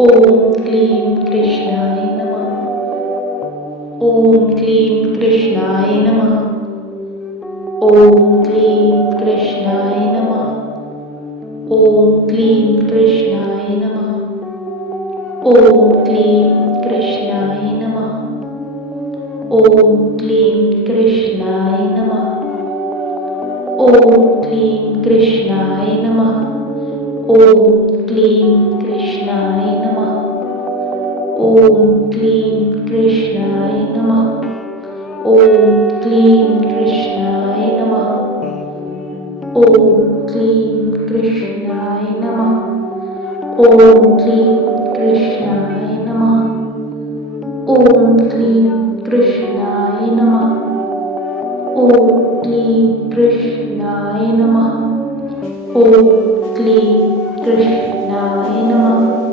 ॐ क्लीं कृष्णाय नमः। ॐ क्लीं कृष्णाय नमः। ॐ क्लीं कृष्णाय नमः। ॐ क्लीं कृष्णाय नमः। ॐ क्लीं कृष्णाय नमः। ॐ क्लीं कृष्णाय नमः। ॐ क्लीं कृष्णाय नमः। ॐ क्लीं कृष्णाय नमः। ॐ क्लीं कृष्णाय नमः। ॐ क्लीं कृष्णाय नमः। ॐ क्लीं कृष्णाय नमः। ॐ क्लीं कृष्णाय नमः। ॐ क्लीं कृष्णाय नमः। ॐ क्लीं कृष्णाय नमः। ॐ क्लीं कृष्णाय नमः।